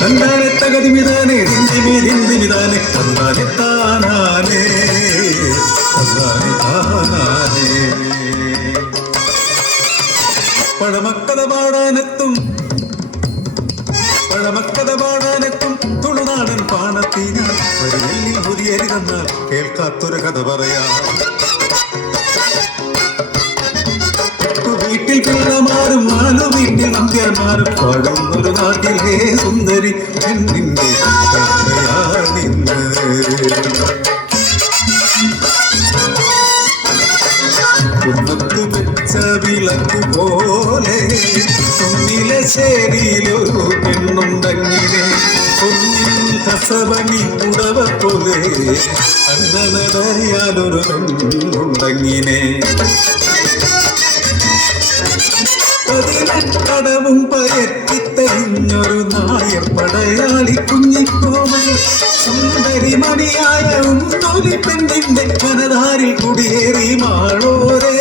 തന്നാനെ തകതിമിതാനെ ദിന്ദിമിതാനെ തന്നാനെ താനാനെ തന്നാനെ താനാനെ. പഴമക്കഥ പാടാനെത്തും തുളുനാടൻ പാണത്തീന ഒരു വെള്ളി പുതിയരി തന്നാൽ കേൾക്കാത്തൊരു കഥ പറയാം. വീട്ടിൽ പിള്ളമാരും നാലു വീട്ടിൽ നമ്പ്യാന്മാരും പാടുന്നൊരു നാട്ടിൽ ഹേ സുന്ദരി പെണ്ണിന്റെ കഥയാണിന്ന്. കുന്നത്തു വെച്ച വിളക്ക് പോലെ കുന്നിലെ ശേരിയിലൊരു പെണ്ണുണ്ടങ്ങിനെ കുന്നിൻ കസവണി പുടവ പോലെ അണ്ണനടയാലൊരു പെണ്ണുണ്ടങ്ങിനെ. പതിനെട്ടടവും പയറ്റിത്തരിഞ്ഞൊരു നായർ പടയാളി കുഞ്ഞിക്കോമൻ സുന്ദരി മണിയായ ഉന്നൊലി പെണ്ണിന്റെ മനധാരിൽ കുടിയേറി മാളോരെ.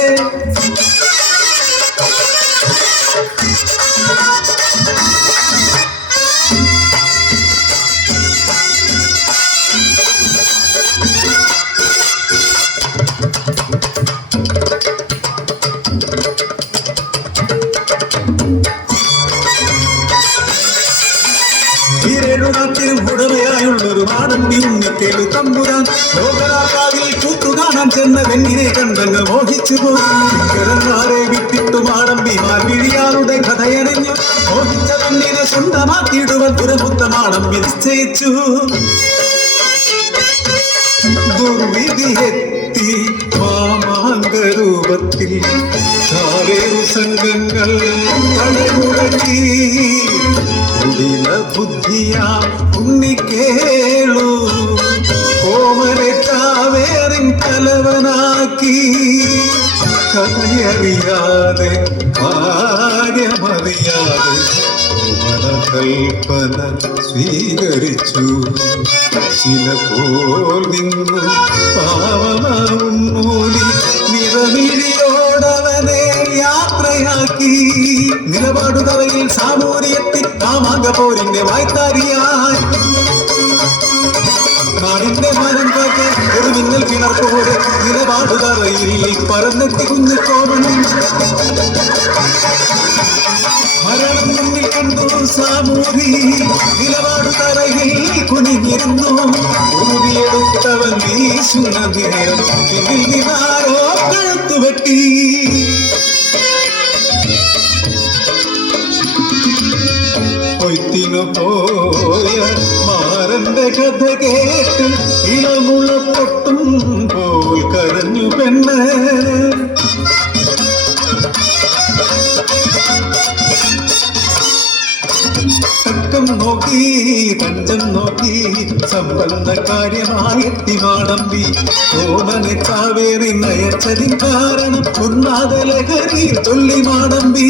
നാട്ടിലും ഉടമയായുള്ളൊരു മാടമ്പി ഉണ്ണിക്കേളു തമ്പുരാൻ ലോകരാകാവിൽ കൂത്തുകാണാൻ ചെന്ന വെണ്ണിനെ കണ്ടങ്ങ് മോഹിച്ചു പോയിമാരെ വിട്ടിട്ടു മാടമ്പി മാൽവിഴിയാളുടെ കഥയറിഞ്ഞു മോഹിച്ച വെണ്ണിനെ സ്വന്തമാക്കിയിടുവാൻ പുരമുത്ത മാടമ്പി നിശ്ചയിച്ചു. ദുർവിധിയെത്തി മാമാങ്കരൂപത്തിൽ ചാലേറു സംഘങ്ങൾ തലമുടക്കി കുടില ബുദ്ധിയാ ഉണ്ണിക്കേളു കോമലെ കാവേറിൻ തലവനാക്കി. കഥയറിയാതെ കാര്യമറിയാതെ കൽപ്പന സ്വീകരിച്ചു. ശില പോൽ നിന്നു പാവനാവും മൂലി നിറമിഴിയോടവനെ യാത്രയാക്കി. നിലപാടുതറയിൽ സാമൂര്യത്തിൽ കാമാങ്കപോരിന്റെ വായ്ത്താരിയായി നാടിന്റെ മരം കാക്ക് ഒരു മിന്നൽ കിണർപ്പോടെ നിലപാടുതറയിൽ പറന്നെത്തി കുഞ്ഞിക്കോമനും. മരണം മുന്നിൽ കണ്ടു സാമൂഹി നിലപാടുതറയിൽ കുനിഞ്ഞിരുന്നു. ഊതിയെടുത്തവൻ വീശുന്ന നേരം പിന്നിൽ നിന്നാരോ കഴുത്തുവെട്ടി. കൊയ്ത്തിനു പോയ മാരന്റെ കഥ കേട്ട് ഇളമുള പൊട്ടും പോൽ കരഞ്ഞു പെണ്ണ്. തക്കം നോക്കി തഞ്ചം നോക്കി സംബന്ധ കാര്യമായെത്തി മാടമ്പി ഓമനെ ചാവേറി നയച്ചതിൻ കാരണം ഉന്മാദലഹരിയിൽ ചൊല്ലി മാടമ്പി.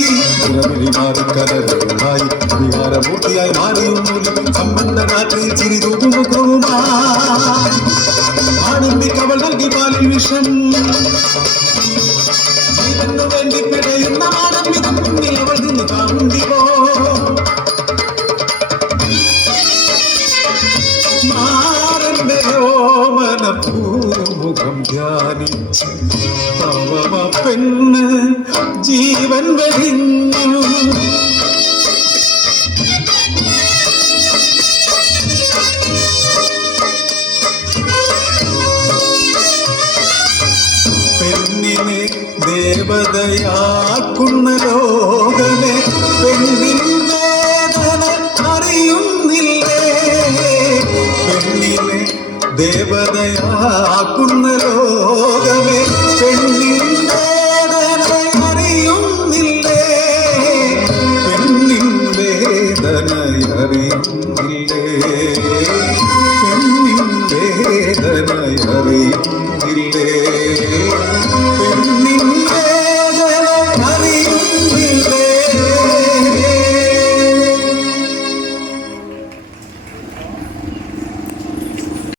മാറിക്കരമായി വിഹാരമൂർത്തിയായി മാറിയൊന്നുമില്ല സംബന്ധ രാത്രിയിൽ ചിരിതൂമുഖവുമായി മാടമ്പിക്ക് അവൾ നൽകി പാലിൽ വിഷം. ജീവനു വേണ്ടി പിടയുന്ന മാടമ്പി മുന്നിൽ അവൾ നിന്ന് കാമുണ്ടി പോ. പൂമുഖം ധ്യാനിച്ച് പാവമ പെണ്ണ് ജീവൻ വെടിഞ്ഞു. പെണ്ണിനെ ദേവതയാക്കുന്ന ലോകമേ പെണ്ണിൻ വേദന അറിയുന്നില്ലേ. പെണ്ണിനെ ദേവതയാക്കുന്ന ലോകമേ പെണ്ണിൻ വേദന അറിയുന്നില്ലേ. പെണ്ണിൻ വേദന അറിയുന്നില്ലേ. പെണ്ണിൻ വേദന അറിയുന്നില്ലേ. പെണ്ണിൻ